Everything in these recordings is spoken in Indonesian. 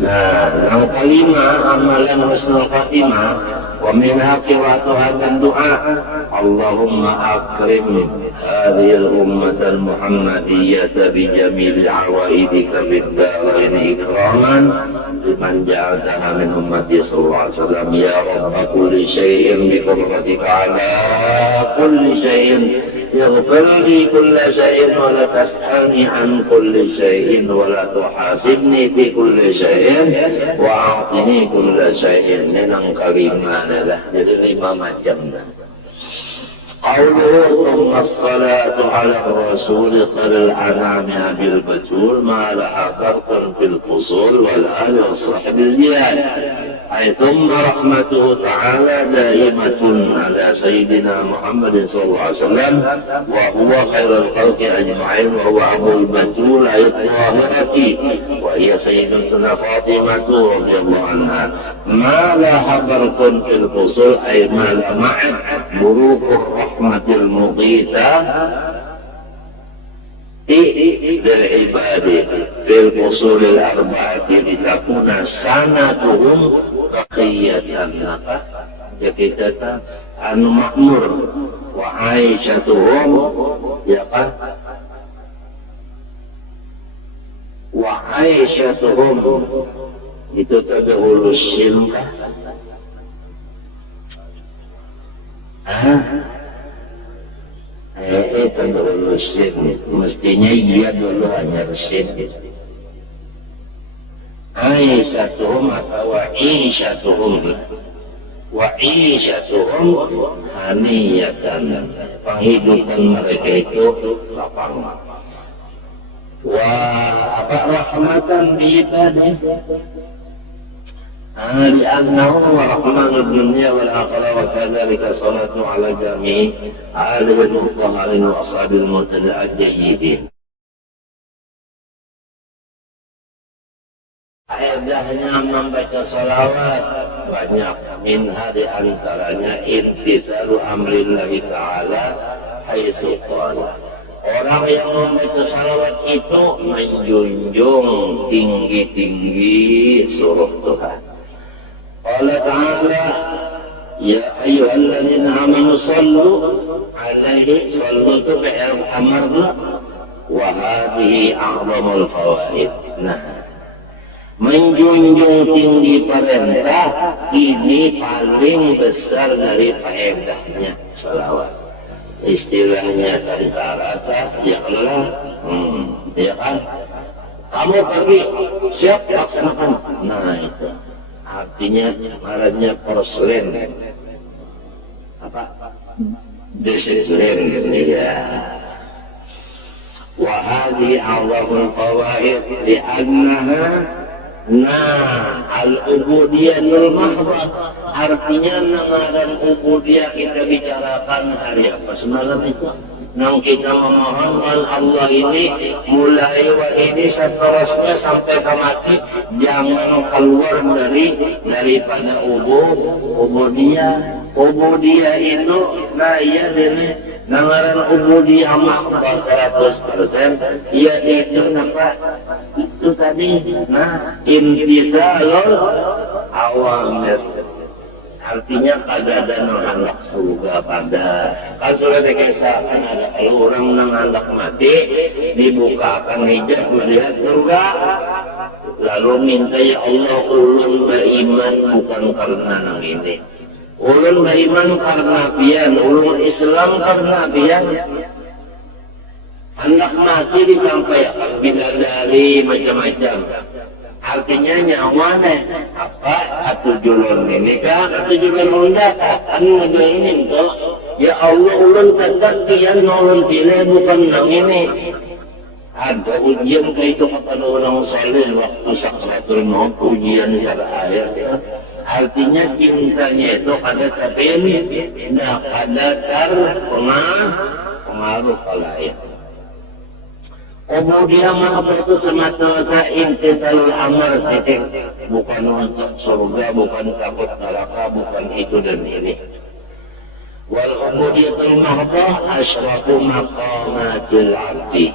Nah, yang kelima amalan husnul khatimah wa min qira'atu hadzal du'a Allahumma akrim hadhil ummatal muhammadiyyata bi jamil awaidika bid darain ikraman liman ja'altaha min ummati sallallahu alaihi wasallam ya rabb kulli syai'in bi qudratika ala kulli syai'in اغفر لي كل شيء ولا تسألني عن كل شيء ولا تحاسبني في كل شيء وأعطني كل شيء nenang kalimana lah. Jadi 5 macam dah. قوله ثم الصلاة على الرسول خير الأنام بالبتول ما لها فرق في الفصول والآل والصحب الجهاد أي ثم رحمته تعالى دائمة على سيدنا محمد صلى الله عليه وسلم وهو خير الخلق أجمعين وهو أبو البتول أي الطاهرة وهي سيدتنا فاطمة رضي الله عنها ما لها فرق في الفصول أي ما لا معه بروق الرحمة المغيثة للعباد في الفصول الأربعة لتكون سنتهم بقية جكتة anu makmur wa aisyatuhum ya kan wa aisyatuhum itu tadahulu silka tadahulu sin mestinya iya dulu hanya sin aisyatuhum atau wa aisyatuhum wa isyatuhum haniyatan penghidupan mereka itu lapang wa rahmatan bi ibadihi li'annahu rahmanud dunya wal akhirah wa kadzalika salatu ala jami' alihi wa ashabil mutada'ajjidin. Faedahnya membaca salawat banyak, minha di antaranya intisalu amrillahi ta'ala haitsu qala. Orang yang membaca salawat itu menjunjung tinggi-tinggi suruh Tuhan. Qala ta'ala ya ayyuhalladzina amanu sallu alaihi sallu tu bi'al amarna wa hadhihi a'zamul fawaid. Nah, menjunjung tinggi perintah ini paling besar dari faedahnya salawat. Istilahnya kata-kata ya Allah, ya kan? Kamu pergi siap laksanakan. Nah itu artinya marahnya porselen apa? Disiplin ya. Wa hadhi a'zamul fawaid li'annaha al-ubudiyatul mahbah artinya namaran ubudiyah kita bicarakan hari apa semalam itu nang kita memohonkan Allah ini mulai wa ini seterusnya sampai ke mati jangan keluar daripada ubudiyah itu nah iya ini namaran ubudiyah mahbah 100% ya itu nampak itu tadi nah imtithalul awamir artinya kada ada nang surga pada kan sudah dikisahkan ada orang nang hendak mati dibukakan hijab melihat surga lalu minta ya Allah ulun beriman bukan karena nang ini ulun beriman karena pian ulun Islam karena pian hendak mati disampaikan bidadari macam-macam artinya nyawane apa atau julun ini kah atau julun unda anu ngejalanin tuh ya Allah ulun tetap kian ulun pilih bukan nang ini ada ujian kayak itu kepada orang saleh waktu saksatul maut ujian dari ayat ya artinya cintanya itu ada tapi tidak ada pengaruh kalayak. Ubudiyah mahabbah itu semata-mata intisalul amr titik, bukan untuk surga, bukan takut neraka, bukan itu dan ini. Wal ubudiyatul mahabbah asyrafu maqamatil abdi.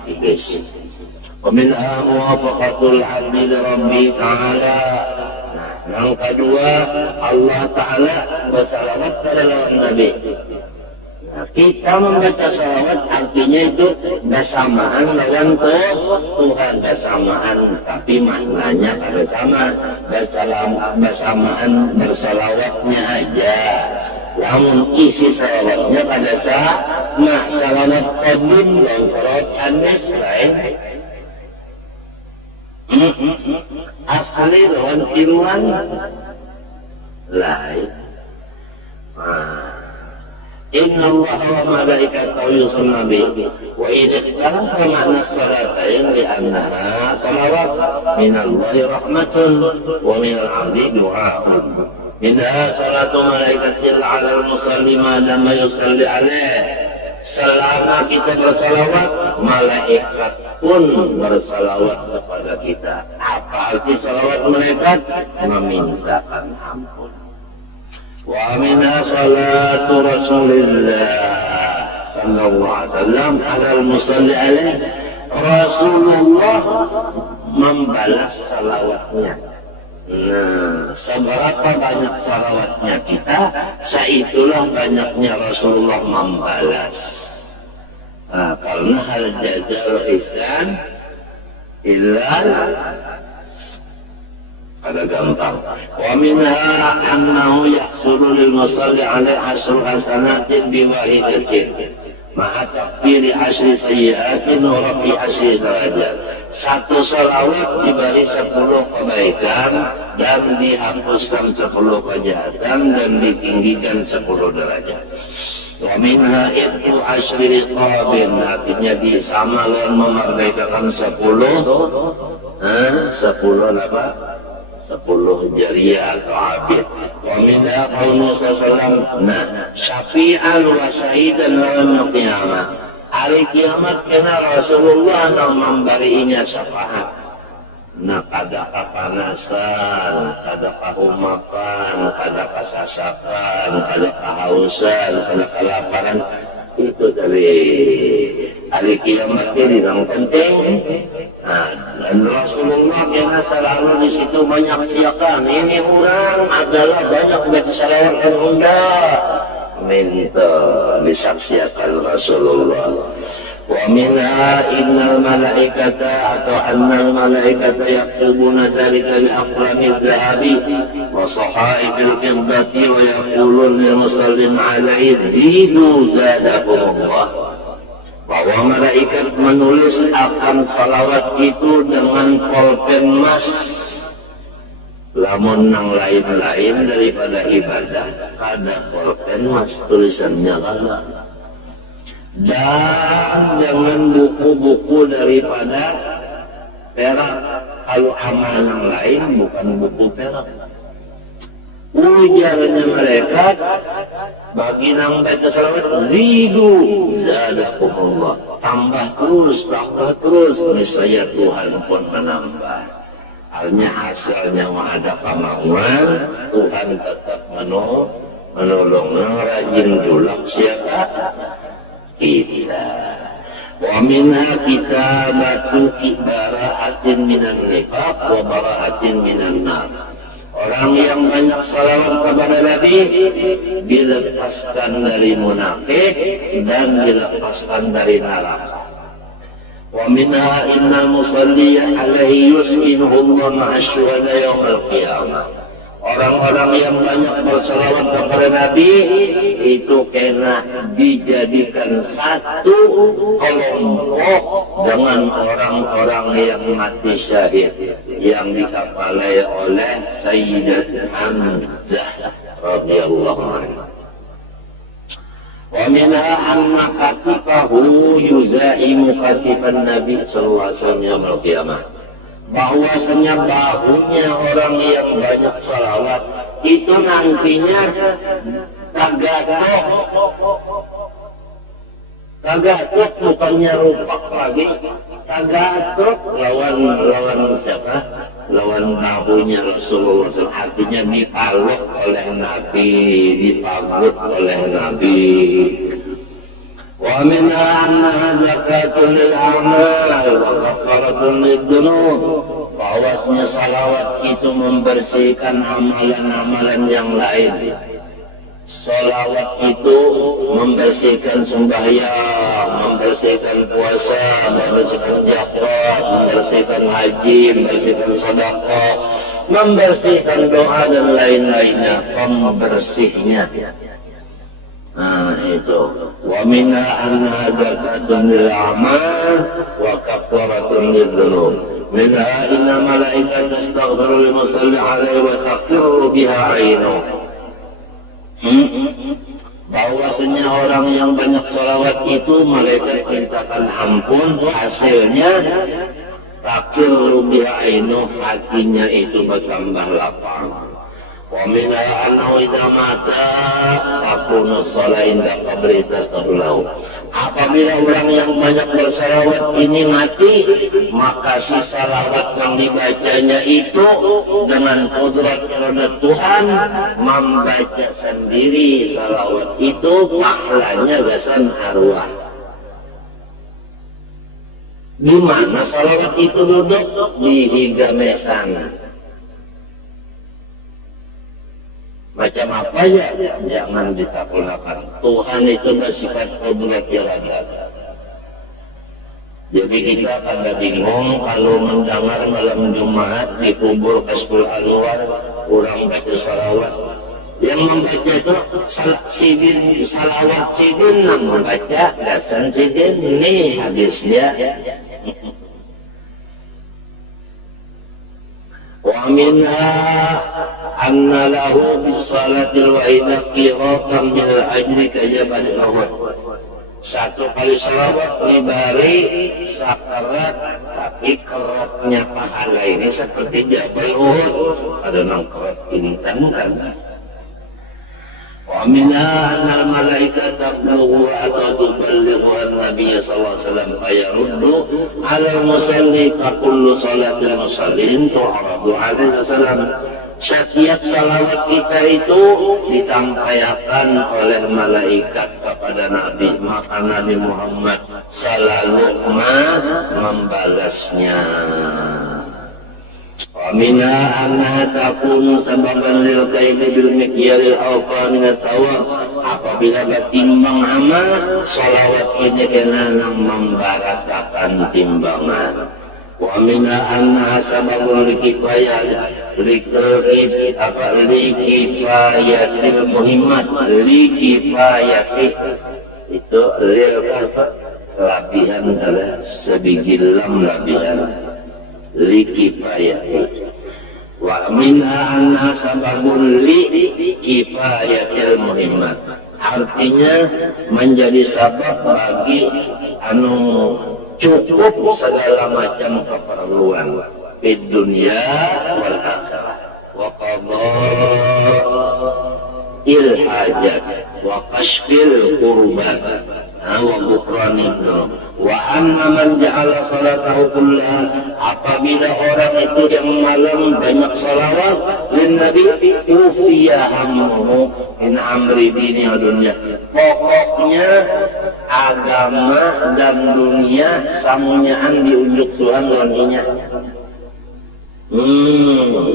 ومنها موافقة العبد لربه تعالى. Yang kedua, Allah Ta'ala bersalawat pada Nabi. Kita membaca salawat artinya itu bersamaan lawan Tuhan, bersamaan, tapi maknanya pada sama, bersamaan bersalawatnya aja. Namun isi salawatnya pada sama, salawat qadim dan salawat anis lain. Asli lawan tiruan lain. Inna Allah wa malaikatahu yusalluna bihi wa idza ikhtalafa ma'na as-salatayn li annaha salawat min Allahi rahmatun wa min al-'abdi du'a'un. Minha salatu malaikatil 'ala al-musalli ma lam yusalli 'alaihi. Selama kita bersalawat, malaikat pun bersalawat kepada kita. Apa arti salawat malaikat? Memintakan ampun. Wa minha salatu Rasulillah sallallahu alaihi wasallam ala al-musalli alaihi. Rasulullah membalas salawatnya. Nah, seberapa banyak salawatnya kita, seitulah banyaknya Rasulullah membalas. Nah, karena hal jazal ihsan illa ada gampang. Wa minha annahu yahsulu lil musalli alaihi asyru hasanatin bi wahidatin ma'a takfiri asyri sayyi'atin wa rafi asyri darajat. Satu salawat diberi 10 kebaikan dan dihapuskan 10 kejahatan dan ditinggikan 10 derajat. Wa minha itu asyri riqabin, artinya disama dan memerdekakan 10 apa? 10 jariah atau abid. Wa minha qaulun sallallahu syafi'an wa syahidan yawmal qiyamah. Hari kiamat kena Rasulullah yang memberinya syafaat. Nah, kada kepanasan, kada kehumapan, kada kesasapan, kada kehausan, kada kelaparan. Itu dari hari kiamat ini yang penting. Nah, dan Rasulullah yang selalu di situ banyak siakan. Ini orang adalah banyak baca salawat dan undang. Minta disaksikan Rasulullah. Wa minha innal malaikata atau annal malaikata yaktubuna dzalika li aqlamil dhahabi wa sahaibil fiddati wa yaqulun lil musallin alaihi zidu zadakumullah. Bahwa malaikat menulis akan salawat itu dengan pulpen emas. Lamun nang lain-lain daripada ibadah, ada pulpen emas tulisannya kalah. Dan dengan buku-buku daripada perak. Kalau amal yang lain bukan buku perak. Ujarnya malaikat bagi nang baca salawat, zidu zadakumullah, tambah terus niscaya Tuhan pun menambah. Halnya hasilnya ada kemauan, Tuhan tetap menolong. Rajin julak siapa? Kita. Wa minha kitabatu bara'atin minan nifaq wa bara'atin minan nar. Orang yang banyak salawat kepada Nabi dilepaskan dari munafik dan dilepaskan dari neraka. Wa minha innal musalli alaihi yus'inuhu Allah ma'a syuhada yaumil qiyamah. Orang-orang yang banyak bersalawat kepada Nabi itu kena dijadikan satu kelompok dengan orang-orang yang mati syahid yang dikepalai oleh Sayyidat Hamzah radhiyallahu anhu. Wa minha anna katifahu yuzaimu katifan Nabi sallallahu alaihi wasallam yaumil qiyamah. Bahwasanya bahunya orang yang banyak salawat itu nantinya kagatok bukannya rupak lagi, kagatok lawan siapa? Lawan bahunya Rasulullah SAW, artinya dipaluk oleh Nabi, dipagut oleh Nabi. Wa minha annaha zakatun lil a'mal wa kafaratun lid-dunub. Bahwasanya salawat itu membersihkan amalan-amalan yang lain. Salawat itu membersihkan sembahyang, membersihkan puasa, membersihkan zakat, membersihkan haji, membersihkan sedekah, membersihkan doa dan lain-lainnya, pembersihnya. Nah itu. Wa minha anna zakatun lil a'mal wa kafaratun lid-dunub. Minha inna malaikata tastaghfiru lil musalli alaihi wa taqirru biha 'ainuhu. Bahwasanya orang yang banyak salawat itu malaikat mintakan ampun, hasilnya takir biha ainu, hatinya itu bertambah lapang. Wa minha annahu idza mata takunu salain da qabri tastaghfiru. Apabila orang yang banyak bersalawat ini mati, maka si salawat yang dibacanya itu dengan kudrat kepada Tuhan membaca sendiri salawat itu pahalanya gasan arwah. Di mana salawat itu duduk? Di higamesan. Macam apa ya? Jangan ditakunakan. Tuhan itu bersifat kudrat yang ada. Jadi kita pada bingung kalau mendengar malam Jumat di kubur Kasbul Anwar orang baca salawat. Yang membaca itu salawat sidin, membaca dasan sidin. Ini hadisnya. Wa minha anna lahu bisalatil wahida qiratan min al-ajri kajabal Uhud. Satu kali salawat diberi sakarat, tapi keratnya pahala ini seperti Jabal Uhud. Ada nangkerat ini kan. Wa minha anna al-malaikata tablughu atau tuballighu an-nabiy sallallahu alaihi wasallam fayaruddu 'ala al-musalli fa kullu salatil musallin tu'radu 'alaihi wasallam. Setiap salawat kita itu ditampaikan oleh malaikat kepada Nabi, maka Nabi Muhammad selalu membalasnya. Wa minha annaha takunu sababan lil kaili bil miqyaril awfa min at-tawab. Apabila bertimbang amal, salawat ini kena membaratakan timbangan. Wa minha annaha sababun likifayatil muhimmat, likifayati itu latihan adalah sebigilam latihan likifayati. Wa minha annaha sababun likifayatil muhimmat, artinya menjadi sabab bagi cukup segala macam keperluan di dunia wal akhirah. Wa qada'il hajat wa kashfil qurbat wa ghufranid dzunub. Wa anna man ja'ala salatahu kullaha, apabila orang itu yang malam banyak salawat lin nabi ufiya hammuhu in amri dini wa dunya. Pokoknya agama dan dunia samunyaan diunjuk Tuhan laninya.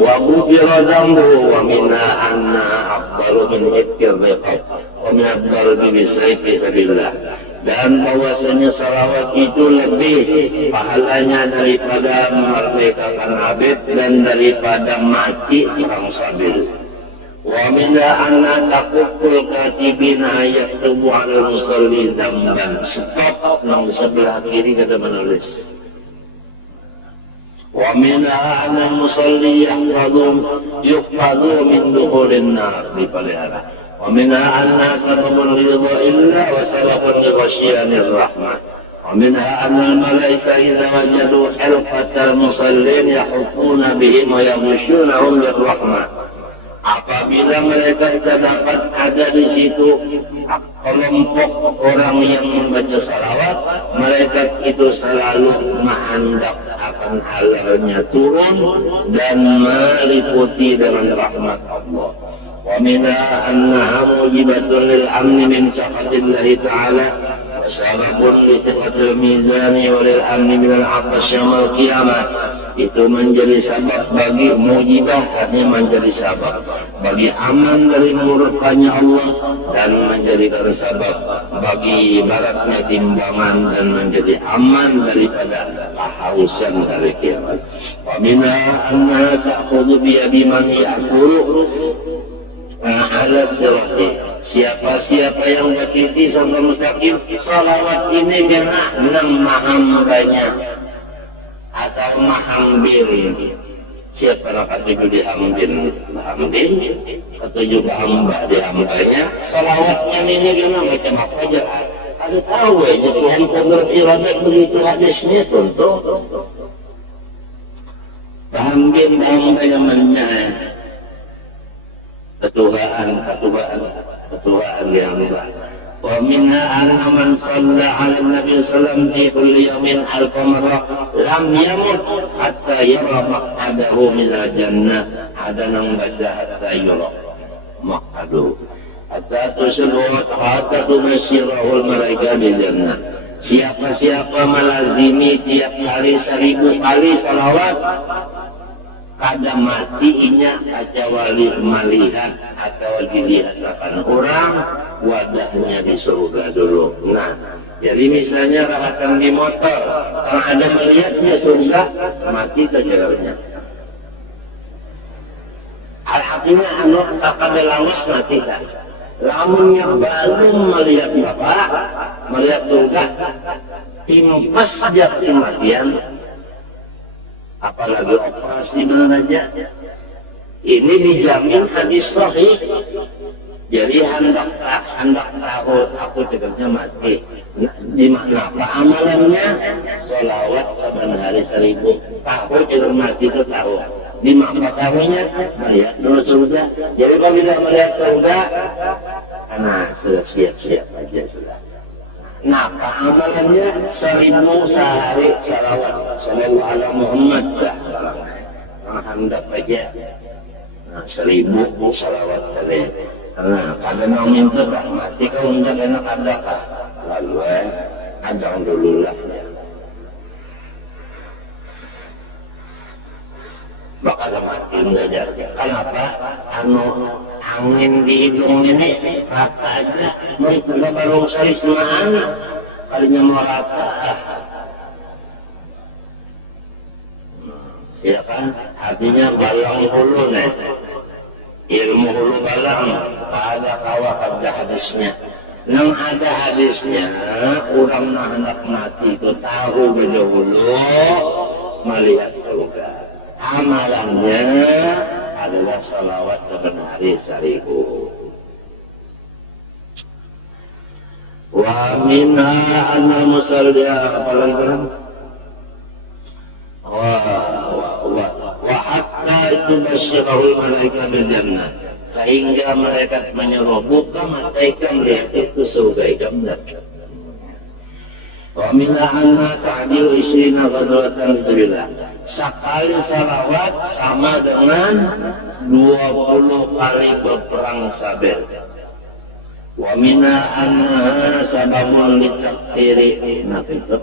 Wa ghufira dzambu wa minha anna afdalu min ikil riqab wa min ad-darbi bisayfi sabilillah. Dan bahwasanya salawat itu lebih pahalanya daripada memerdekakan abid dan daripada mati perang sabil. Wa minha anna taqul katibina yaktubu 'alal musalli dzamban. Stop nang sebelah kiri kata menulis. Wa minha anna musalli yuqadu min dukhulin nar, dipelihara. Wa minha anna sababun ridha illa wa sababun lighasyianir rahmah. Wa minha anna al-malaika idza wajadu hilfatal musallin yahufuna bihim wa yaghshunahum birrahmah. Apabila mereka terdapat ada di situ kelompok orang yang membaca salawat, malaikat itu selalu menghendap akan halalnya turun dan meliputi dengan rahmat Allah. Wa minha annaha mujibatun lil amni min sakhatillahi ta'ala. sababun li thiqatil mizani walil amni minal aqas yaumil qiyamah. Itu menjadi sabab bagi mujibah, artinya menjadi sabab bagi aman dari murkanya Allah, dan menjadikan sabab bagi baratnya timbangan, dan menjadi aman daripada kehausan dari kiamat. Wa minha anna ta'khudhu bi yadi man ya'kulu ala sirati. Siapa-siapa yang bertiti sampai mustaqim, salawat ini kena 6 hambanya atau mahambil. Siapa nak itu dihambil, ketujuh hamba dihambanya. Salawatnya ini kena macam apa aja. Ada tahu aja Tuhan kodrat iradat begitu hadisnya tentu. Hambil hambanya mana? Ketuaan yang baik. Wa minha anna man shalla 'ala Nabi sallallahu fi kulli yawmin alfa marrah lam yamut hatta yara maq'adahu min al-jannah. Ada nang baca hatta yara maq'adahu hatta tusallu hatta tumasyirahul malaika bil jannah. Siapa-siapa melazimi tiap hari 1000 kali salawat, kada matinya kecuali melihat atau dilihatkan orang wadahnya di surga dulu. Nah, jadi misalnya rahatan di motor, kalau ada melihatnya surga, mati kejalannya. Alhamdulillah anu tak ada lawas mati kan. Lamun yang belum melihat bapak, melihat surga, impas saja kematian. Apalagi operasi mana aja, ini dijamin hadis sahih. Jadi hendak tahu aku cegahnya mati. Nah, di mana apa amalannya? Sholawat saban hari 1000. Tahu cegar mati itu tahu. Di mana tahunya? Melihat dulu surga. Jadi kalau tidak melihat surga, nah sudah siap-siap aja sudah. Nah, amalannya 1000 sehari salawat sallallahu ala Muhammad dah. Hendak aja. Nah, 1000 salawat tadi. Nah, pada mau minta tak mati kau hendak enak ada kah? Lalu adang dulu lah. Bakal mati belajar. Kenapa? Angin di hidung ini rata aja. Mereka gak balong sari semaan, kalinya mau rata. Ya kan? Artinya balang hulu nih. Ilmu hulu balang. Ada kawah ada hadisnya. Nang ada hadisnya, orang nak hendak mati itu tahu beda hulu melihat surga. Amalannya adalah salawat sebenarnya 1000. Wa minha anna musalliya apalan wa hatta tubasyirahul malaika bil jannah, sehingga mereka menyuruh buka mata ikan lihat itu surga ikan benar. Wa minha anna ta'dilu 20 ghazwatan fisabilillah, sekali salawat sama dengan 20 kali berperang sabar. Wa minha anna sababun litakfiri nafidut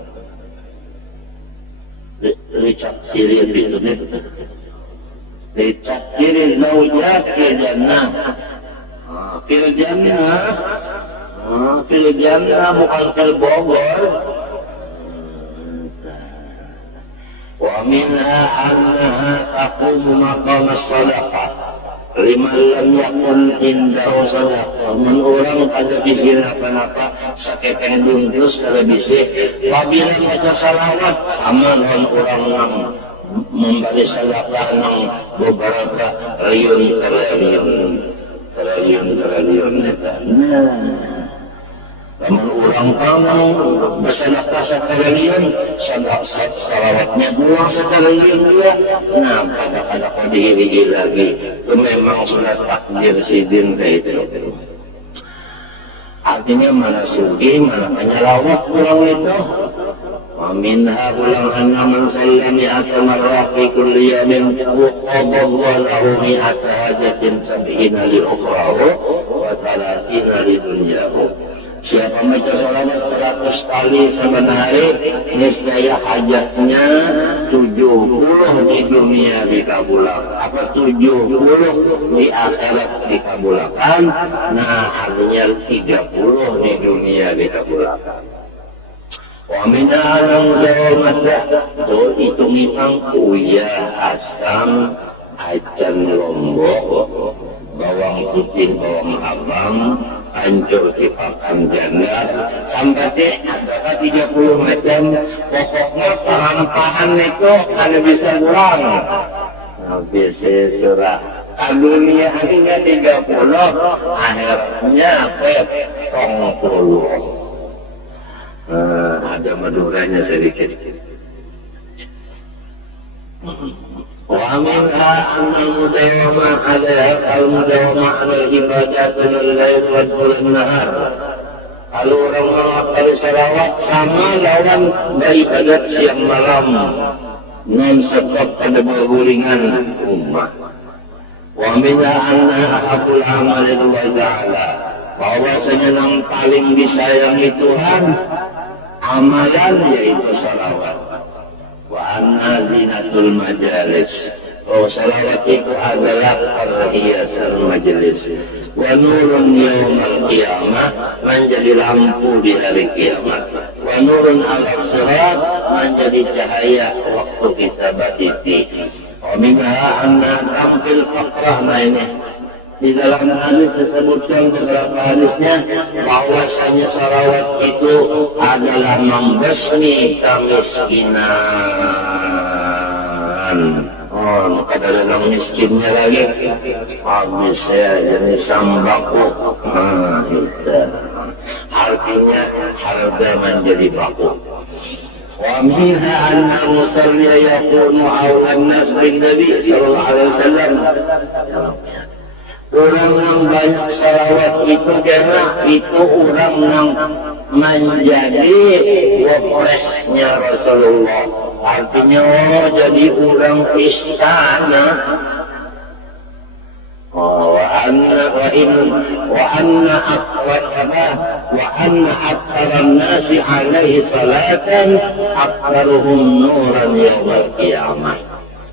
litakfiri bidunit litakfiri zawjat ke jannah. Fil jannah bukan fil Bogor. Wa minha annaha taqumu maqam as-sadaqah liman lam yakun indahu sadaqah. Mun orang kada bisa apa-apa sakeken bungkus kada bisa. Apabila baca salawat sama dengan orang yang memberi sedekah nang beberapa triliun. Namun orang kamu bersedekah setriliun, salawatnya doang setriliun dia. Nah, pada kau dihiri lagi, itu memang sudah takdir sidin kayak itu. Artinya mana sugi, mana penyelawat pulang itu. Minha pulang anna man sallami atamarra fi kulli yamin waqadallahu lahu mi'ata hajatin sab'ina li ukhrahu wa talatina li dunyahu. Siapa baca salawat 100 kali sebenarnya, niscaya hajatnya 70 di dunia dikabulkan. Apa 70 di akhirat dikabulkan? Nah, artinya 30 di dunia dikabulkan. Wa min al-mudawamah tuh hitung-hitung uyah, asam, acan lombok, bawang putih, bawang abang, hancur kipakan janda, sampai ada 30 macam. Pokoknya perampahan itu ada bisa kurang. Bisa surah. Dunia hanya 30, akhirnya petong puluh. Ada maduranya sedikit. Wa minha annal mudawamah al-mudawamah al-ibadat al-lail wa nahar. Kalau orang mengamalkan salawat sama lawan ibadat siang malam, non-stop pada bergulingan umat. Wa minha anna ahabul amal Allah Ta'ala, bahwasanya yang paling disayangi Tuhan amalan yaitu salawat. Wa anna zinatul majalis, bahwa salawat itu adalah perhiasan majelis. Wa nurun yaumal qiyamah, menjadi lampu di hari kiamat. Wa nurun ala sirat, menjadi cahaya waktu kita batiti. Wa minha anna tamfil faqrah. Nah ini di dalam hadis disebutkan beberapa hadisnya bahwasanya salawat itu adalah membasmi kemiskinan. Oh, maka ada orang miskinnya lagi. Habis saya jenis sambako. Nah, itu artinya harga menjadi baku. Wa minha anna musalliya yakunu awlan nas bin Nabi sallallahu alaihi wasallam. Orang yang banyak salawat itu karena itu orang yang menjadi wapresnya Rasulullah. Artinya jadi orang istana. Wa anna aktsara nasi alaihi salatan aktsaruhum nuran yaumil qiyamah.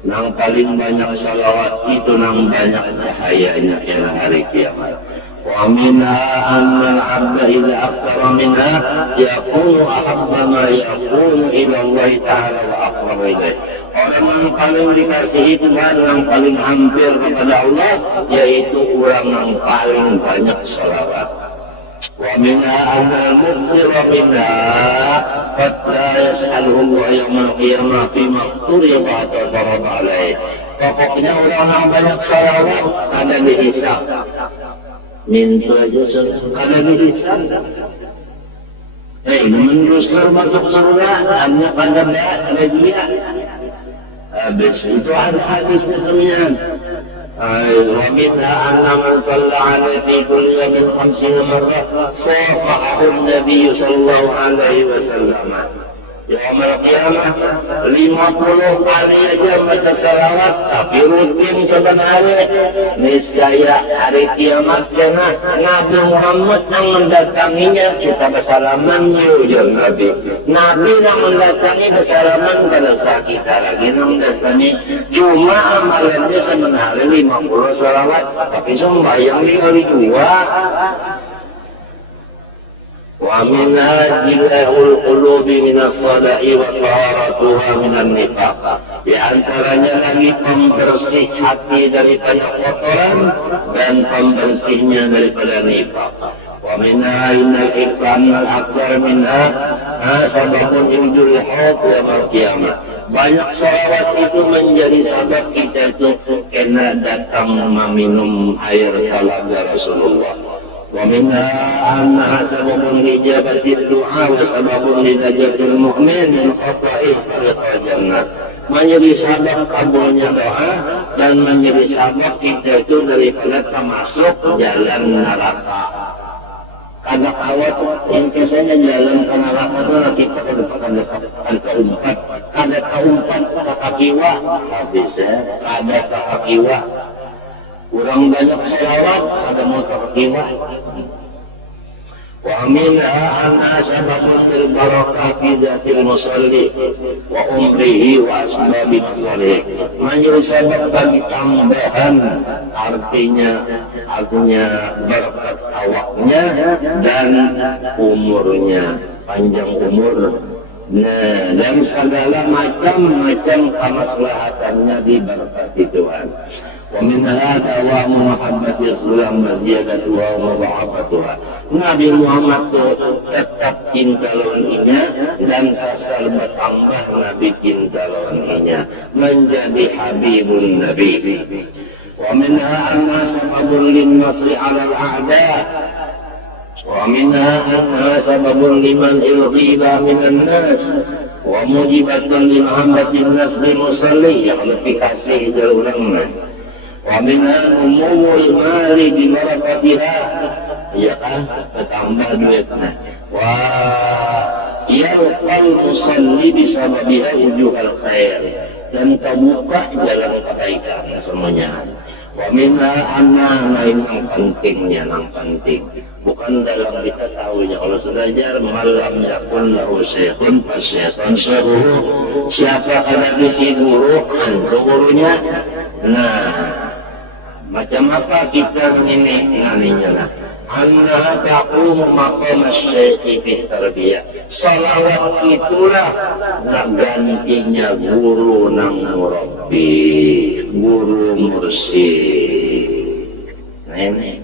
Nang paling banyak salawat itu nang banyak cahayanya pada hari kiamat. Wa minha anna al-'abda idza aktsara minha yakunu ahabba ma yakunu ila Allah Ta'ala wa aqrab ilayh. Orang yang paling dikasihi Tuhan, yang paling hampir kepada Allah, yaitu orang yang paling banyak salawat. Wa minha anna al-muqtira minha qad la yas'aluhu Allah yawmal qiyamah fima quriya wa tadarraba alaih. Pokoknya orang yang banyak salawat ada dihisab. Minta aja ada dihisab. Meneruskan masuk surga, hanya pada ada dia. Habis itu ada hadisnya semuanya. ومنها أن من صلى عليه في كل يوم 50 مرة صافحه النبي صلى الله عليه وسلم. Yaumul qiyamah 50 kali aja baca salawat, tapi rutin sebenarnya. Niscaya hari kiamat karena Nabi Muhammad yang mendatanginya, kita bersalaman ya Nabi. Nabi yang mendatangi bersalaman pada saat kita lagi yang mendatangi. Cuma amalannya sebenarnya 50 salawat, tapi sembahyang dikali 2. Wa minha jilahul qulubi minas sada'i wa taharatuha minan nifaq. Di antaranya lagi pembersih hati daripada kotoran dan pembersihnya daripada nifaq. Wa minha innal ikram al-akbar minha sababun indul haud yaumil qiyamah. Banyak salawat itu menjadi sebab kita itu kena datang meminum air talaga Rasulullah. ومنها أنها سبب لإجابة الدعاء وسبب لنجاة المؤمن من خطائه طريق الجنة. Menjadi sebab kabulnya doa dan menjadi sebab kita itu daripada termasuk jalan neraka. Kada awat yang biasanya jalan ke neraka itu kita kada keumpat, kada keumpat kakiwa habisnya kada kakiwa. Kurang banyak salawat ada motor kiwa. ومنها أنها سبب للبركة في ذات المصلي وعمره وأسباب مصالحه. Menjadi sebab bagi tambahan, artinya berkat awaknya dan umurnya, panjang umur. Nah, dan segala macam kemaslahatannya diberkati Tuhan. ومنها دوام محبة Rasulullah maziyadatuha wa mudha'afatuha. Nabi Muhammad tetap cinta lawannya dan sasal bertambah Nabi cinta lawannya menjadi Habibun Nabi. ومنها أنها سبب للنصر على الأعداء ومنها أنها سبب لمنع الغيبة من الناس وموجبة لمحبة الناس للمصلي. Yang lebih kasih dari ulama. ومنها نمو المال ببركتها, ya kan, bertambah duitnya. Wa yalqal musalli bisababiha wujuhal khair, dan terbuka jalan kebaikan semuanya. Wa minha anna lain yang penting, bukan dalam kita tahunya. Kalau sudah jar malam yakun lahu syekhun fasyaitan syarruhu, siapa ada bisi guru, gurunya. Nah, macam apa kita ini nganinya lah. Anna taqumu maqam asy-syaikh fi tarbiyah. Salawat itulah gantinya guru nang murabbi, guru mursyid. Nah ini.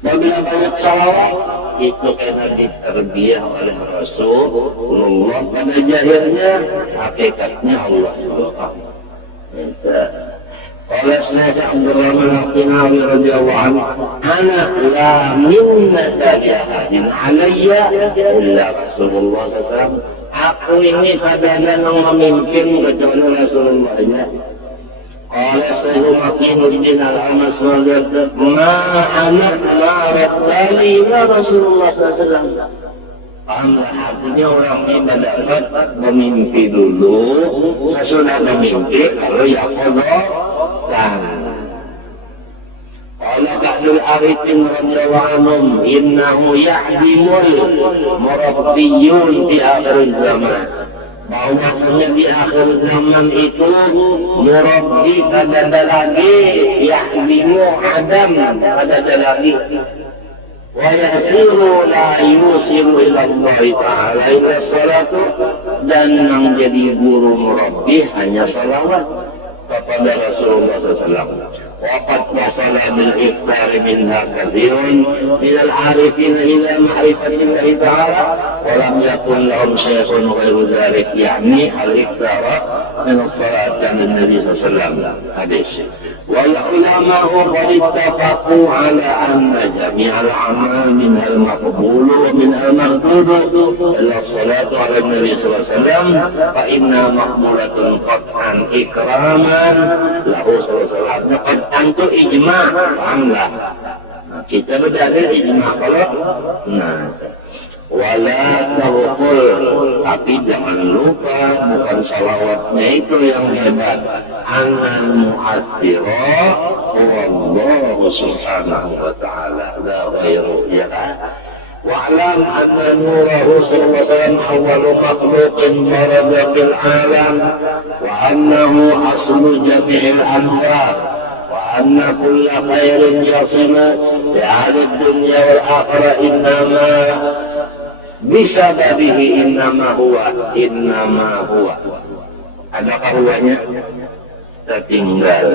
Bila banyak salawat itu kena ditarbiyah oleh Rasulullah. Pada jahilnya hakikatnya Allah SWT. Oleh Syekh Abdul Rahman Al-Qinawi radhiyallahu anhu, ana la minnata li ahadin alayya illa Rasulullah SAW. Aku ini pada yang memimpin kecuali Rasulullah-nya. Oleh Syekh Makinuddin Al-Amas radhiyallahu anhu, ma ana la rabbani wa Rasulullah SAW. Artinya orang ini dapat memimpi dulu, sesudah memimpi kalau ya kodokan. Qala ba'dul arifin radhiyallahu anhum innahu ya'dimul murabbiyun fi akhir zaman. Bahwasanya di akhir zaman itu murabbi ada lagi, ya'dimu adam ada lagi. Wa yasiru la yusiru ila Allah Ta'ala illa salatu, dan yang jadi guru murabbi hanya salawat kepada Rasulullah SAW. Waqad wasala bil iftar minha kathirun minal arifin ila ma'rifatillahi ta'ala wa lam yakun lahum syekhun ghairu dhalik, yakni al-iftar min as-salat min Nabi SAW. Hadis. Wal ulama'u qad ittafaqu ala anna jami'al amal minha al-maqbul wa minha al-mardud ila as-salatu ala Nabi SAW fa inna maqbulatun qat'an ikraman lahu sallallahu alaihi. Tentu ijma, pahamlah. Kita berdalil ijma kalau wala tawakul, tapi jangan lupa bukan salawatnya itu yang hebat. Anal mu'athira wallahu subhanahu wa ta'ala la ghairu, ya kan? Wa'lam anna nurahu sallallahu alaihi wasallam awwalu makhluqin barada fil alam wa annahu aslu jami'il anwar. أن كل خير يصل لأهل الدنيا والآخرة إنما بسببه إنما هو. Adakah huwanya? Tertinggal.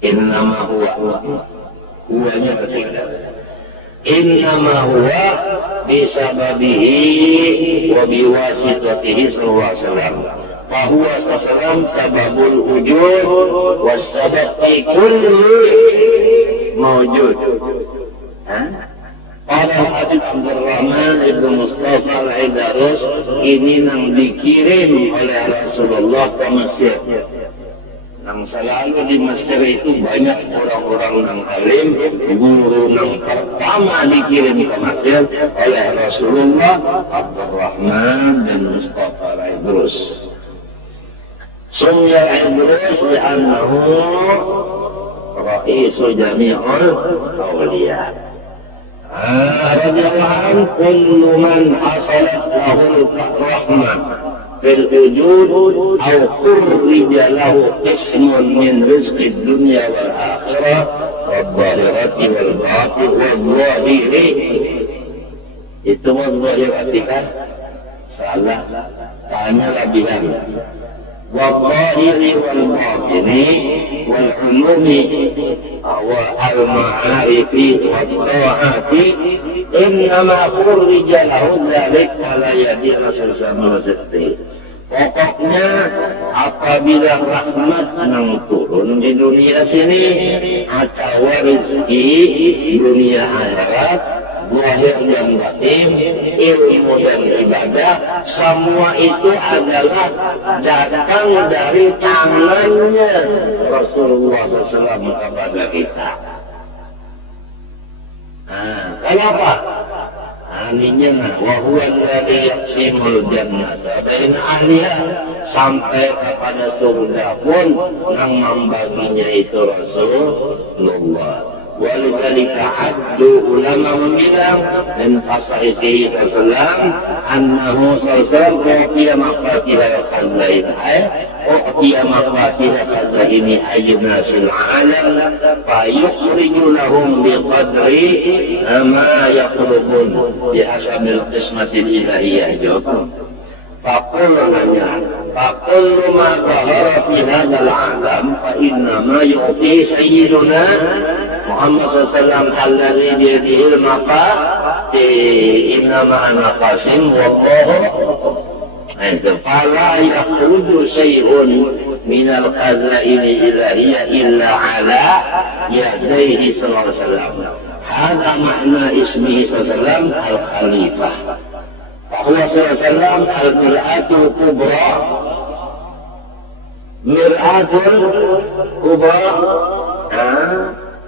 Innama huwanya tertinggal. Innama huwa bisababihi wa biwasitatihi sallallahu alaihi wasallam. Bahwa sasaran sababul wujud wasabab fi kulli mawjud. Pada Habib Abdul Rahman Ibn Mustafa Al-Idarus ini yang dikirim oleh Rasulullah ke Mesir. Yang selalu di Mesir itu banyak orang-orang yang alim, guru yang pertama dikirim ke Mesir oleh Rasulullah Abdul Rahman bin Mustafa Al-Idarus. Sumya Idrus li'annahu ra'isu jami'ul awliya. Radiyallahu anhu kullu man hasalat lahul rahmah fil wujud aw khurrija lahu qismun min rizqid dunya wal akhirah wal zahirati wal batin wal zahiri. Itu mau zahirati kan? Salah. Tanyalah bilang wal zahiri wal batini wal ulumi wal ma'arifi wal ta'ati innama khurrija lahu dzalik ala yadi Rasul sallallahu alaihi wasallam. Pokoknya apabila rahmat yang turun di dunia sini atau rezeki dunia akhirat, zahir dan batin, ilmu dan ibadah, semua itu adalah datang dari tangannya Rasulullah SAW kepada kita. Kenapa? Ahlinya wahuwa alladhi yaqsimul jannata baina ahliha, sampai kepada surga pun yang membaginya itu Rasulullah. Walidzalika addu ulama bilang dan fasaihi sallallahu annahu sallallahu uqiya maqatila khazain uqiya maqatila khazaini ayyunasil alam fa yukhriju lahum biqadri ma yaqrubun bihasabil qismatil ilahiyyah jawab. فكل ما ظهر في هذا العالم فإنما يعطي سيدنا محمد صلى الله عليه وسلم الذي بيده المقام إنما أنا قاسم والله فلا يخرج شيء من الخزائن الإلهية إلا على يديه صلى الله عليه وسلم. هذا معنى اسمه صلى الله عليه وسلم الخليفة. وهو صلى الله عليه وسلم المرآة الكبرى، مرآة كبرى،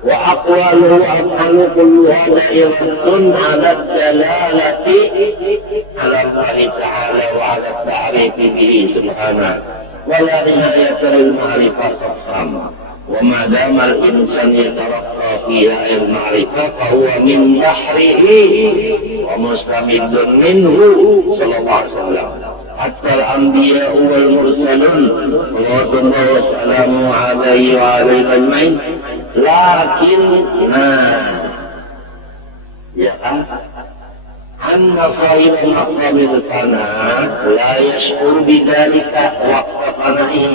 وأقواله أفعال كلها دائرة على الدلالة على الله تعالى وعلى التعريف به سبحانه، ولا نهاية للمعرفة الخام. وما دام الإنسان يترقى فيها المعرفة فهو من بحره ومستمد منه صلى الله عليه وسلم. حتى الأنبياء والمرسلون صلوات الله وسلامه عليه وعليهم أجمعين لكن أن صاحب مقام الفناء لا يشعر بذلك وقت فنائه.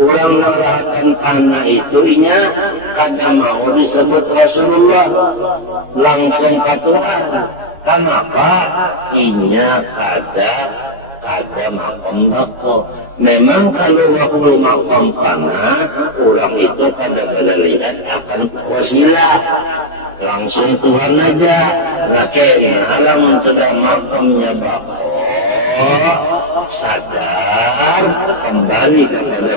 Orang merasakan tanah itunya kada mau disebut Rasulullah langsung ke Tuhan. Kenapa? Inya kada makom bako. Memang kalau waktu makom fana, orang itu kada lihat akan wasilah. Langsung Tuhan aja. Laki alam sudah makomnya bako. Sadar kembali kepada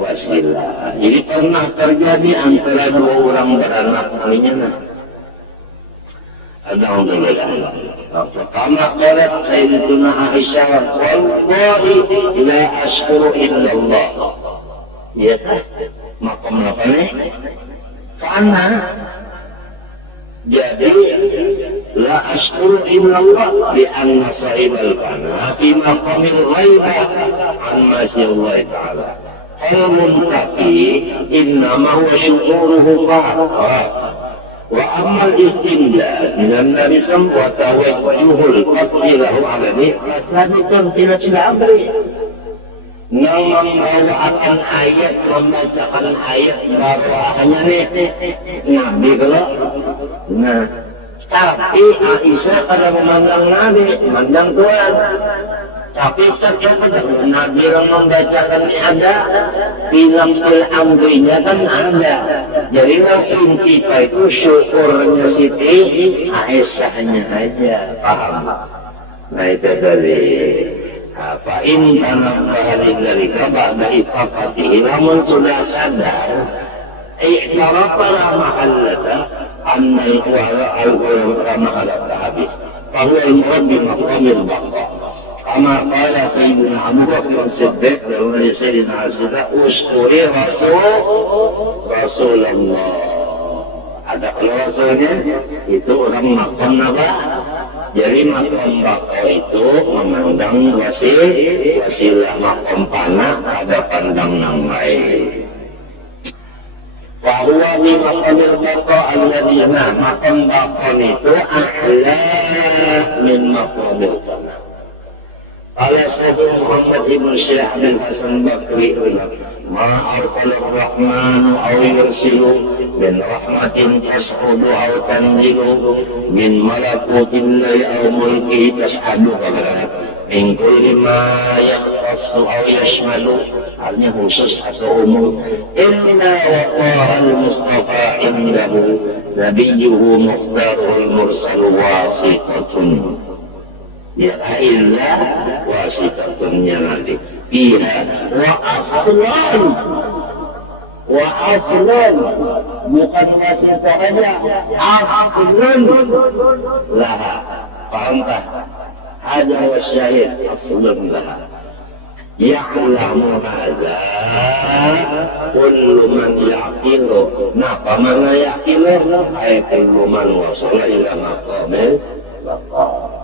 wasilah. Jadi pernah terjadi antara dua orang beranak kalinya. Alhamdulillah. Pertama berat Sayyidatuna Aisyah, wallahi la ashkuru illallah. Ya kan? Makom apa nih? Karena jadi la ashkuru illallah bi anna sahibal fana fi maqamil ghaibah an masyaallah ta'ala. Al-muntafi innama huwa syukuruhu fa'ala. Wa amal istimdad minan Nabi sallallahu wa tawajjuhul qatli lahu ala ni'mat hadithan tidak silabri. Nang membawakan ayat, membacakan ayat bawaannya nih Nabi kalau nah tapi Aisyah pada memandang Nabi, memandang Tuhan. Tapi ternyata Nabi yang membacakan ini ada, film amrinya kan ada. Jadi yang inti itu syukurnya Siti Aisyahnya aja, paham? Nah itu dari apa ini karena bahari dari kabar dari papati, namun sudah sadar, para mahallata, annal wala al-ulama mahallata habis, bahwa ini lebih makamil bangga. Kama qala Sayyidina Abu Bakr As-Siddiq dari Sayyidina As-Siddiq uskuri Rasulullah. Ada kalau Rasulnya itu orang makan apa? Jadi makom bako itu memandang wasilah makom panah ada pandang yang baik. Bahwa di makomil bako alladina makom bako itu a'la min makomil panah. Ala Sayyid Muhammad ibn Syekh bin Hasan Bakri ma arsalah rahmanu aw yursilu min rahmatin tas'udu aw tanzilu min malakutillahi aw mulkihi tas'adu min kulli ma yaqtassu aw yashmalu. Artinya khusus atau umum. Inna waqara al-Mustafa indahu nabiyyuhu mukhtarul mursal wasitatun. Ya illa wasitatun nanti biha wa aslan bukan wasitah saja, aslan laha. Pahamkah? Ada wasyahid aslan laha. Ya'lamu hadza kullu man yaqilu. Nah, pamana yaqilu ay kullu man wasala ila maqamil baqar.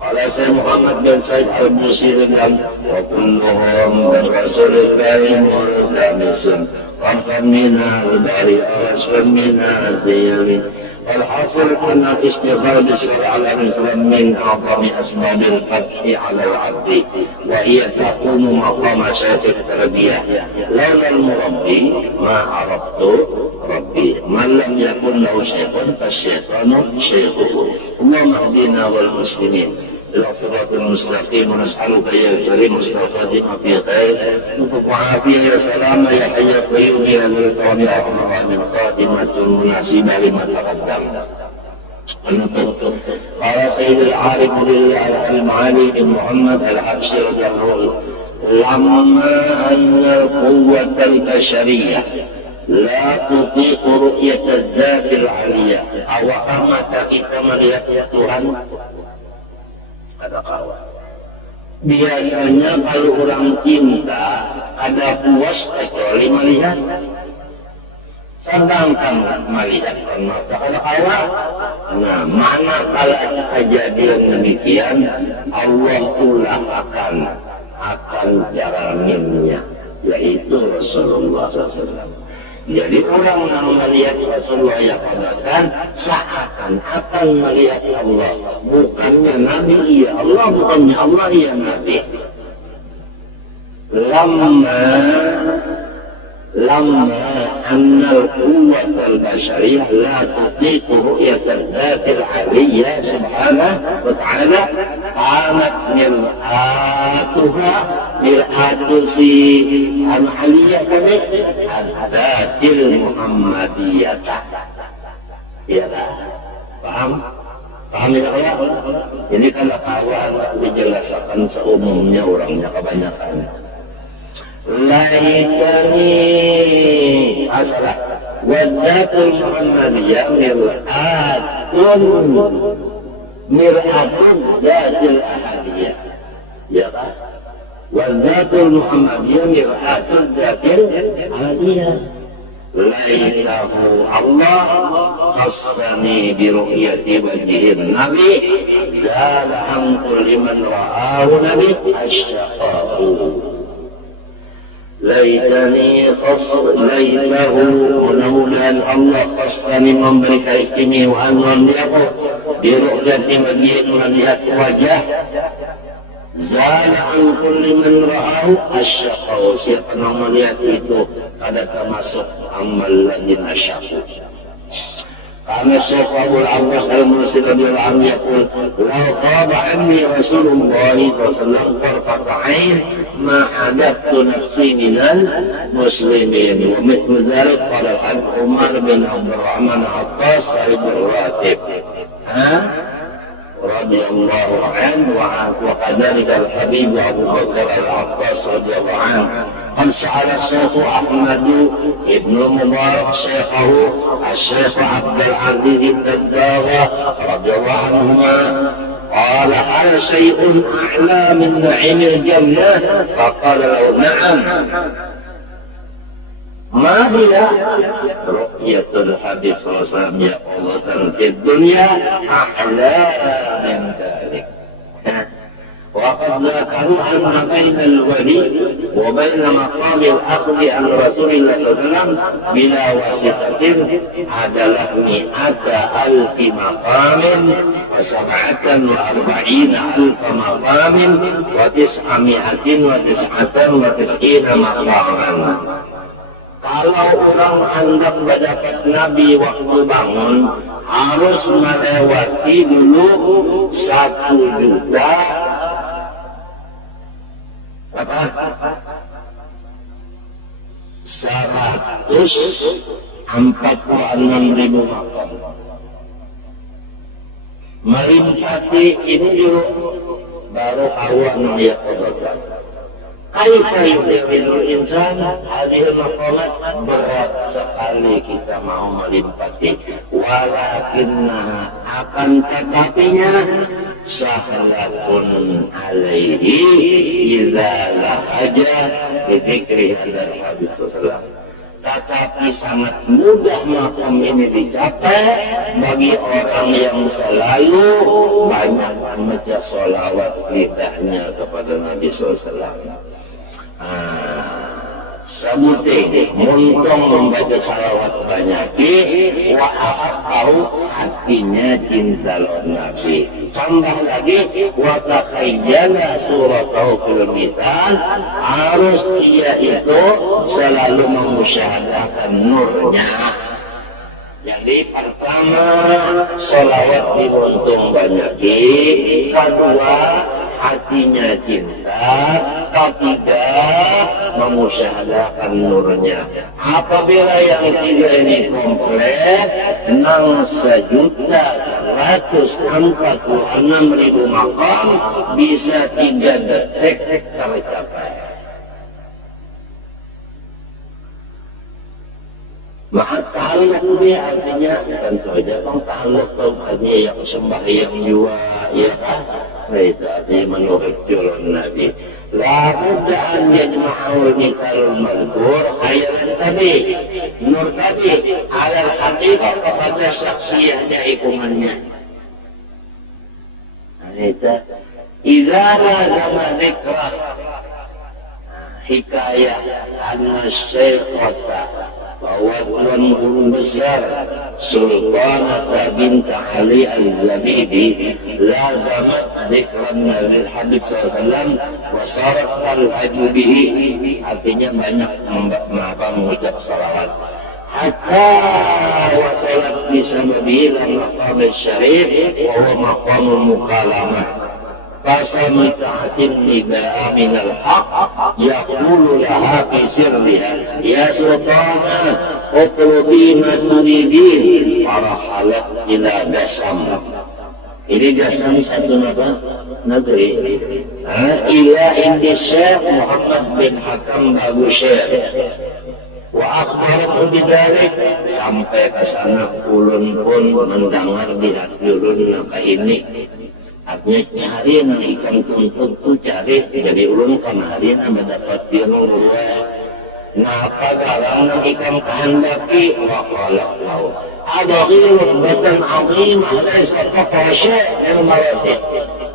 Qala Sayyid Muhammad bin Said al-Busiri dan wa kulluhum bin Rasulillahi multamisun wa minal dari aswan minal diyami. Al-hasil anna istighfar bisri ala muslim min a'zami asbabil fathi ala al-'abdi wa hiya takunu maqama syaikhit tarbiyah laula al-murabbi ma arabtu rabbi man lam yakun lahu syaikhun fasyaitanu syaikhuhu. Allahumma hdina wal muslimin ila siratal mustaqim wa nas'aluka ya karim mustaqima fi khair wa afiyah ya salam ya hayy ya qayyum ya dzal jalali wal ikram khatimatun munasibah lima taqaddam. Qala Sayyidul Arif billah al-Ma'ali bin Muhammad al-Habsyi radhiyallahu anhu lamma anna al-quwwata al-bashariyah la tutiqu ru'yat adz-dzati al-'aliyah. Awak mata kita melihat Tuhan ada kawan. Biasanya kalau orang cinta ada puas kecuali melihat, sedangkan melihat dengan mata ada kawan. Nah, mana kalau ada kejadian demikian, Allah ulang akan jalaninnya, yaitu Rasulullah SAW. Jadi orang yang melihat Rasulullah yang katakan seakan akan melihat Allah, bukannya Nabi iya Allah, bukannya Allah iya Nabi. Lamma annal quwwatal bashariyah la tutiqu ru'yatal dzatil 'aliyyah subhanahu wa ta'ala qamat mir'atuha mir'atu si al-'aliyyah kami al-dzatil muhammadiyah. Ya lah, paham ya ya? Ini kalau kawan dijelaskan seumumnya orangnya kebanyakan. Laitani asalah wadatul muhammadiyah mir'atun datil ahadiyah. Ya kan? Wadatul muhammadiyah mir'atun datil ahadiyah. Laitahu Allah khassani biru'yati wajhin nabi zala an kulli man ra'ahu nabi asyaqahu. Laitahu mudah-mudahan Allah khassani memberi keistimewaan melihatku biru'yati wajhin melihat wajah zala an kulli man ra'ahu asyaqahu. Siapa yang melihat itu ada termasuk amal lajin asyaqahu. Karena Syekh Abdul Abbas al-Mursi radhiyallahu anhu yaqul la taba anni Rasulullah sallallahu alaihi ma hadattu nafsi minal muslimin wa mithlu dzalik qala an Umar bin Abdurrahman Abbas sahibul ratib radhiyallahu anhu wa kadzalika al-habib Abu Bakar al-Abbas radhiyallahu anhu. قد سأل الشيخ أحمد بن المبارك شيخه الشيخ عبد العزيز الدباغ رضي الله عنهما قال هل شيء أعلى من نعيم الجنة فقال له نعم ما هي رؤية الحبيب صلى الله عليه وسلم يقظة في الدنيا أعلى من ذلك وقد ذكروا أن بين الولي وبين مقام الأخذ عن رسول الله صلى الله عليه وسلم بلا واسطة adalah 100,000 مقام و47,000 مقام و999 مقاما. Kalau orang hendak mendapat Nabi waktu bangun harus melewati dulu 146,000 makam. Melimpati ini dulu baru awal ya Allah. Kaifa yudhilul insan hadhil maqamat, berat sekali kita mau melimpati. Walakinnaha, akan tetapinya sahlatun alaihi idza lahaja bidikri hadal Habib sallallahu. Tetapi sangat mudah makam ini dicapai bagi orang yang selalu banyak membaca sholawat lidahnya kepada Nabi SAW. Sabuting muntong membaca salawat banyak wa tahu hatinya cinta Nabi. Tambah lagi wa takhayyala suratahu fil mitan, harus dia itu selalu memusyahadakan nurnya. Jadi pertama sholawat dimuntung banyak, kedua hatinya cinta, ketiga memusyahadakan nurnya. Apabila yang tiga ini komplit, 6.146.000 makam bisa 3 detik tercapai. Maka ta'alluq ini artinya tentu saja ta'alluq tauhidnya yang sembahyang jua, ya kan? Itu artinya menurut jalan Nabi. La budda an yajma'ul mithalul madhkur khairan tadi, nur tadi alal haqiqah kepada saksiahnya hikungannya. Itu idza lazama dzikrah hikayah an-syekhata bahwa tuan guru besar Sultanah bint Ali al-Zabidi lazamat dzikran lil Habib SAW wa sarat al-haju bihi, artinya banyak mengucap salawat hatta wasalat bi sababi ila maqam syarif wa huwa maqamul mukalamah. Fasamitatin nida'a minal haq yaqulu laha fi sirriha ya sultanah utlubina turidin farahalat ila Dasam. Ini Dasam satu negeri ila indi Syekh Muhammad bin Hakam Babu Syekh wa akhbaratu bidalik, sampai ke sana ulun pun mendengar di hati ulun ke ini. Artinya cari nang ikan tuntut tu cari, jadi ulun kemarin mendapat ilmu luar. Napa dalam nang ikan kehendaki waqala lau ada ilmu batan azim ada satu syekh yang malatih.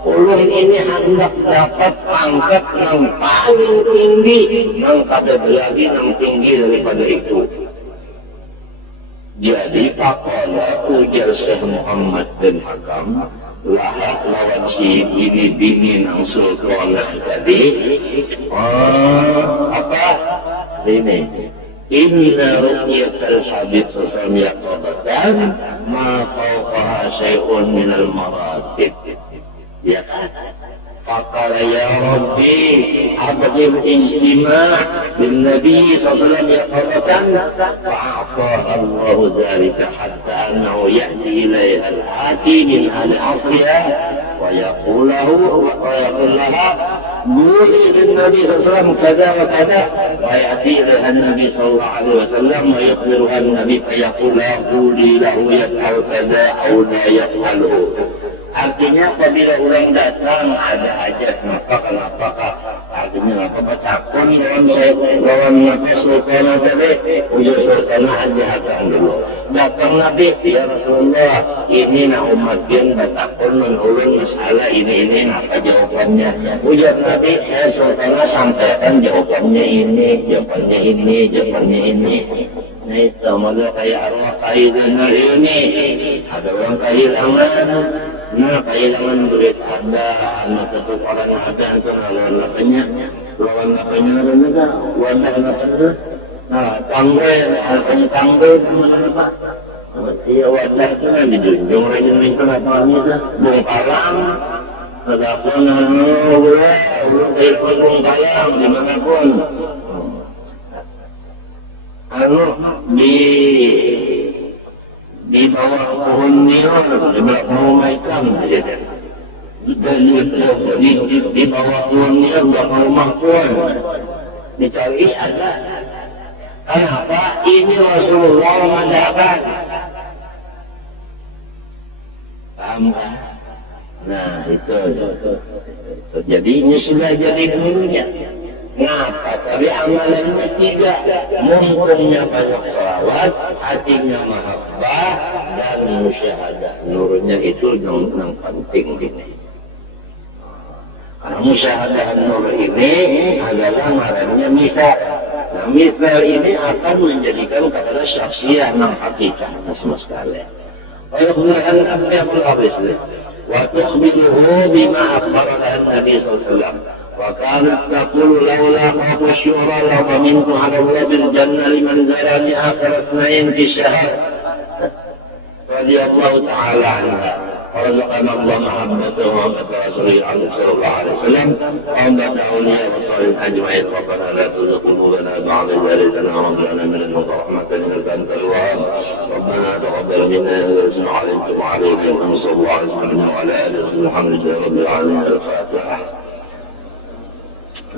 Ulun ini hendak dapat pangkat yang paling tinggi, yang kada lagi yang tinggi daripada itu. Jadi pakola ujar Syekh Muhammad bin Hakam lahak lawan si bini-bini nang sultanah tadi. Apa ini? Inna ru'yatal Habib sallallahu yaqabatan ma fawqaha syai'un minal maratib. Ya kan? Faqala ya Rabbi abdil ijtima' bin Nabi sallallahu alaihi wasallam fa'ataha Allah dzalika hatta annahu ya'ti ilaiha al-ati min ahli asriha wa yaqul laha quli lin Nabi sallallahu alaihi wasallam kada wa kada wa ya'ti ilaiha an-Nabi sallallahu alaihi wasallam wa yakhbiruha an-Nabi fa yaqul quli lahu yaf'al kada aw la yaf'alu. Artinya apabila orang datang ada hajat maka kenapa artinya apa takun dalam saya lawan Nabi Sultan tadi ujar Sultan hajat dulu datang Nabi ya Rasulullah ini na umat yang takun menulun masalah ini apa jawabannya ujar Nabi ya Sultan sampaikan jawabannya ini nah itu malah kayak arwah kehilangan ini ada orang kehilangan kehilangan duit ada anak ketukaran ada itu lawan lapanya ada wadah lapanya tangga mana Pak iya wadah itu kan dijunjung rajin itu lapanya itu bongkalang tetapi Allah telepon bongkalang dimanapun di bawah pohon niron di belakang rumah ikan di bawah pohon niron belakang rumah tuan dicari ada kenapa ini Rasulullah mengadakan paham kan? Nah itu jadi ini sudah jadi gurunya. Ngapa? Tapi amalannya tidak. Mumpungnya banyak salawat, hatinya mahabbah dan musyahadah. Nurnya itu yang penting ini. Karena musyahadah nur ini adalah marahnya mithal. Nah mithal ini akan menjadikan kepada syaksiah yang hakikat semua sekalian. Walaupun Nabi Al-Habis wa tukhbiruhu bima akhbara Nabi sallallahu alaihi wasallam. وكانت تقول لولا خوف الشهرة لضمنت على الله بالجنة لمن زارني آخر اثنين في الشهر رضي الله تعالى عنها ورزقنا الله محبته ومحبة رسوله صلى الله عليه وسلم وأنبت أولياء والصالحين أجمعين ربنا لا تزغ قلوبنا بعد إذ هديتنا وهب لنا من لدنك رحمة إنك أنت الوهاب ربنا تقبل منا إنك أنت عليم وتب علينا صلى الله عليه وسلم وعلى آله وصحبه الحمد لله رب العالمين الفاتحة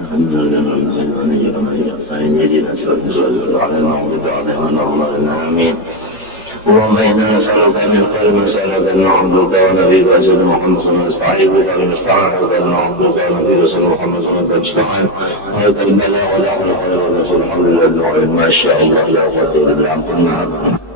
الحمد لله رب العالمين يدينا صراط الله علينا وعلى الله آمين اللهم إنا نسألك من خير ما سألك أن عبدك ونبيك وسيدنا محمد صلى الله عليه وسلم نستعين بك ونستعان بك أن عبدك ونبيك وسيدنا محمد صلى الله عليه وسلم نستعين ولك البلاء ولا حول ولا قوة إلا بالله الحمد لله ما شاء الله لا قوة إلا بالله